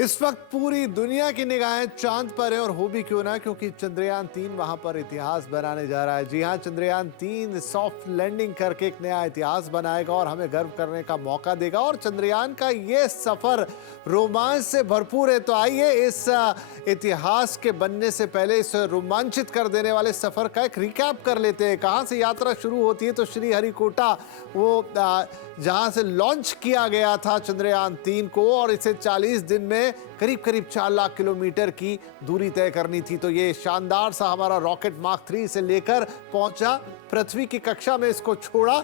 इस वक्त पूरी दुनिया की निगाहें चांद पर है और हो भी क्यों ना, क्योंकि चंद्रयान 3 वहां पर इतिहास बनाने जा रहा है। जी हां, चंद्रयान 3 सॉफ्ट लैंडिंग करके एक नया इतिहास बनाएगा और हमें गर्व करने का मौका देगा। और चंद्रयान का ये सफर रोमांच से भरपूर है। तो आइए इस इतिहास के बनने से पहले इस रोमांचित कर देने वाले सफर का एक रिकैप कर लेते हैं। कहां से यात्रा शुरू होती है? तो श्रीहरिकोटा, वो जहां से लॉन्च किया गया था चंद्रयान 3 को, और इसे 40 दिन में करीब करीब 4 लाख किलोमीटर की दूरी तय करनी थी। तो ये शानदार सा हमारा रॉकेट मार्क 3 से लेकर पहुंचा, पृथ्वी की कक्षा में इसको छोड़ा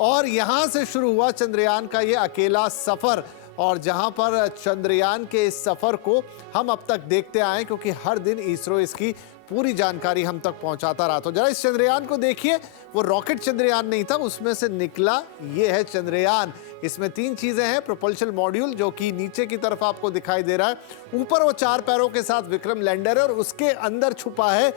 और यहां से शुरू हुआ चंद्रयान का ये अकेला सफर। और जहां पर चंद्रयान के इस सफर को हम अब तक देखते आए, क्योंकि हर दिन इसरो इसकी पूरी जानकारी हम तक पहुंचाता रहा। तो जरा इस चंद्रयान को देखिए, वो रॉकेट चंद्रयान नहीं था, उसमें से निकला ये है चंद्रयान। इसमें 3 चीजें हैं। प्रोपल्शन मॉड्यूल जो कि नीचे की तरफ आपको दिखाई दे रहा है, ऊपर वो 4 पैरों के साथ विक्रम लैंडर है, और उसके अंदर छुपा है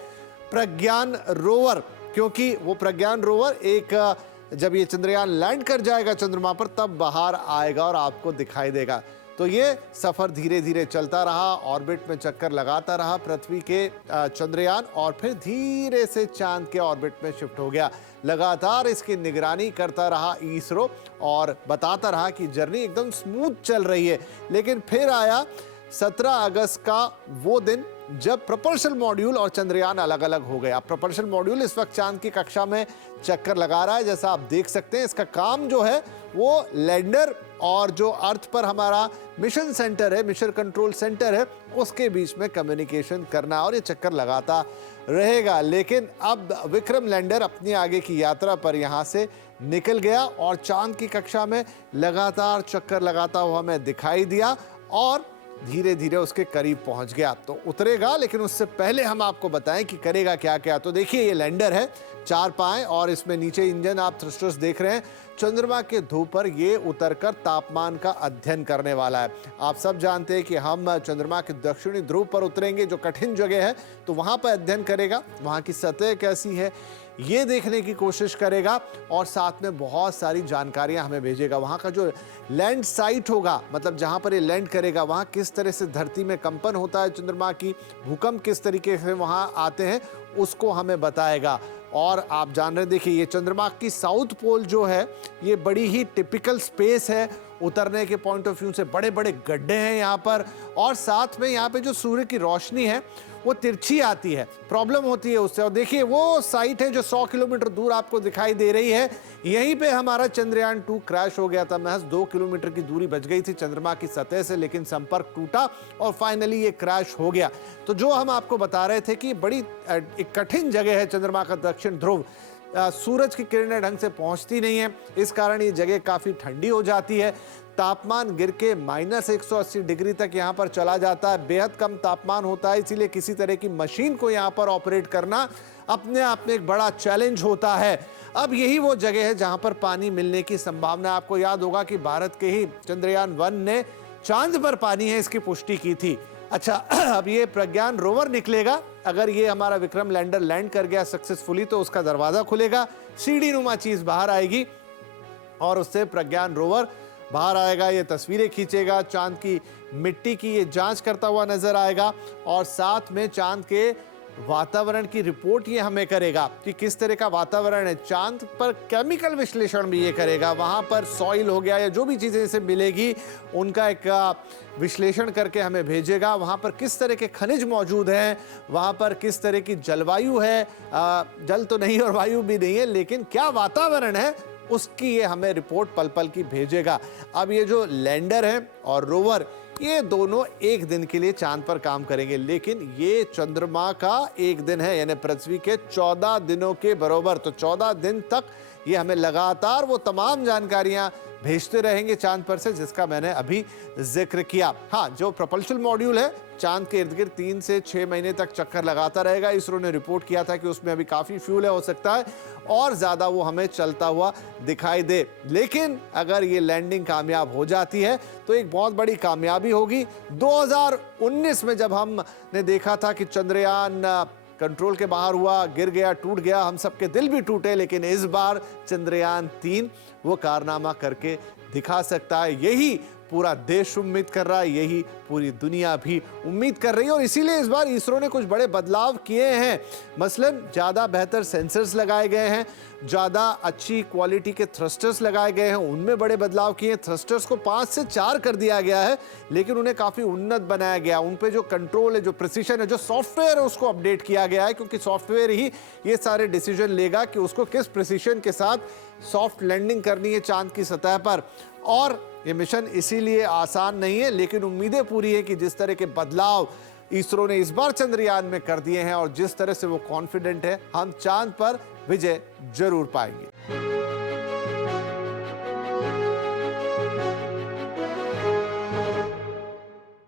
प्रज्ञान रोवर। क्योंकि वो प्रज्ञान रोवर जब ये चंद्रयान लैंड कर जाएगा चंद्रमा पर, तब बाहर आएगा और आपको दिखाई देगा। तो ये सफर धीरे धीरे चलता रहा, ऑर्बिट में चक्कर लगाता रहा पृथ्वी के चंद्रयान, और फिर धीरे से चांद के ऑर्बिट में शिफ्ट हो गया। लगातार इसकी निगरानी करता रहा इसरो और बताता रहा कि जर्नी एकदम स्मूथ चल रही है। लेकिन फिर आया 17 अगस्त का वो दिन जब प्रपल्शन मॉड्यूल और चंद्रयान अलग अलग हो गया। प्रपल्शन मॉड्यूल इस वक्त चांद की कक्षा में चक्कर लगा रहा है, जैसा आप देख सकते हैं। इसका काम जो है वो लैंडर और जो अर्थ पर हमारा मिशन सेंटर है, मिशन कंट्रोल सेंटर है, उसके बीच में कम्युनिकेशन करना, और ये चक्कर लगाता रहेगा। लेकिन अब विक्रम लैंडर अपनी आगे की यात्रा पर यहाँ से निकल गया और चांद की कक्षा में लगातार चक्कर लगाता हुआ हमें दिखाई दिया और धीरे धीरे उसके करीब पहुंच गया। तो उतरेगा, लेकिन उससे पहले हम आपको बताएं कि करेगा क्या क्या। तो देखिए, ये लैंडर है, 4 पाएं, और इसमें नीचे इंजन आप थ्रस्टर्स देख रहे हैं। चंद्रमा के ध्रुव पर ये उतरकर तापमान का अध्ययन करने वाला है। आप सब जानते हैं कि हम चंद्रमा के दक्षिणी ध्रुव पर उतरेंगे, जो कठिन जगह है, तो वहां पर अध्ययन करेगा, वहां की सतह कैसी है ये देखने की कोशिश करेगा, और साथ में बहुत सारी जानकारियां हमें भेजेगा। वहां का जो लैंड साइट होगा, मतलब जहां पर ये लैंड करेगा, वहां किस तरह से धरती में कंपन होता है, चंद्रमा की भूकंप किस तरीके से वहां आते हैं, उसको हमें बताएगा। और आप जान रहे हैं, देखिए, ये चंद्रमा की साउथ पोल जो है, ये बड़ी ही टिपिकल स्पेस है उतरने के पॉइंट ऑफ व्यू से। बड़े बड़े गड्ढे हैं यहाँ पर, और साथ में यहाँ पे जो सूर्य की रोशनी है वो तिरछी आती है, प्रॉब्लम होती है उससे। और देखिए, वो साइट है जो 100 किलोमीटर दूर आपको दिखाई दे रही है। यहीं पे हमारा चंद्रयान 2 क्रैश हो गया था। महज 2 किलोमीटर की दूरी बच गई थी चंद्रमा की सतह से, लेकिन संपर्क टूटा और फाइनली ये क्रैश हो गया। तो जो हम आपको बता रहे थे कि बड़ी एक कठिन जगह है चंद्रमा का दक्षिण ध्रुव। सूरज की किरणें ढंग से पहुंचती नहीं है, इस कारण ये जगह काफी ठंडी हो जाती है। तापमान गिर के -180 डिग्री तक यहाँ पर चला जाता है। बेहद कम तापमान होता है, इसीलिए किसी तरह की मशीन को यहाँ पर ऑपरेट करना अपने आप में एक बड़ा चैलेंज होता है। अब यही वो जगह है जहाँ पर पानी मिलने की संभावना। आपको याद होगा कि भारत के ही चंद्रयान 1 ने चांद पर पानी है इसकी पुष्टि की थी। अच्छा, अब ये प्रज्ञान रोवर निकलेगा। अगर ये हमारा विक्रम लैंडर लैंड कर गया सक्सेसफुली, तो उसका दरवाजा खुलेगा, सीढ़ी नुमा चीज बाहर आएगी, और उससे प्रज्ञान रोवर बाहर आएगा, ये तस्वीरें खींचेगा, चांद की मिट्टी की ये जांच करता हुआ नजर आएगा, और साथ में चांद के वातावरण की रिपोर्ट ये हमें करेगा कि किस तरह का वातावरण है। चांद पर केमिकल विश्लेषण भी ये करेगा, वहां पर सॉइल हो गया या जो भी चीजें इसे मिलेगी उनका एक विश्लेषण करके हमें भेजेगा। वहां पर किस तरह के खनिज मौजूद हैं, वहां पर किस तरह की जलवायु है, जल तो नहीं और वायु भी नहीं है, लेकिन क्या वातावरण है उसकी ये हमें रिपोर्ट पल पल की भेजेगा। अब ये जो लैंडर है और रोवर, ये दोनों एक दिन के लिए चांद पर काम करेंगे, लेकिन ये चंद्रमा का एक दिन है, यानी पृथ्वी के 14 दिनों के बराबर। तो 14 दिन तक ये हमें लगातार वो तमाम जानकारियां भेजते रहेंगे चांद पर से, जिसका मैंने अभी जिक्र किया। हाँ, जो प्रपल्शन मॉड्यूल है चांद के इर्द गिर्द 3 से 6 महीने तक चक्कर लगाता रहेगा। इसरो ने रिपोर्ट किया था कि उसमें अभी काफी फ्यूल है, हो सकता है और ज्यादा वो हमें चलता हुआ दिखाई दे। लेकिन अगर ये लैंडिंग कामयाब हो जाती है तो एक बहुत बड़ी कामयाबी होगी। 2019 में जब हमने देखा था कि चंद्रयान कंट्रोल के बाहर हुआ, गिर गया, टूट गया, हम सबके दिल भी टूटे, लेकिन इस बार चंद्रयान 3 वो कारनामा करके दिखा सकता है। यही पूरा देश उम्मीद कर रहा है, यही पूरी दुनिया भी उम्मीद कर रही है और इसीलिए इस बार इसरो ने कुछ बड़े बदलाव किए हैं। मसलन ज़्यादा बेहतर सेंसर्स लगाए गए हैं, ज़्यादा अच्छी क्वालिटी के थ्रस्टर्स लगाए गए हैं, उनमें बड़े बदलाव किए हैं। थ्रस्टर्स को 5 से 4 कर दिया गया है, लेकिन उन्हें काफ़ी उन्नत बनाया गया। उन पे जो कंट्रोल है, जो प्रिसीशन है, जो सॉफ्टवेयर है, उसको अपडेट किया गया है, क्योंकि सॉफ्टवेयर ही ये सारे डिसीजन लेगा कि उसको किस प्रिसीशन के साथ सॉफ्ट लैंडिंग करनी है चांद की सतह पर। और ये मिशन इसीलिए आसान नहीं है, लेकिन उम्मीदें पूरी है कि जिस तरह के बदलाव इसरो ने इस बार चंद्रयान में कर दिए हैं और जिस तरह से वो कॉन्फिडेंट है, हम चांद पर विजय जरूर पाएंगे।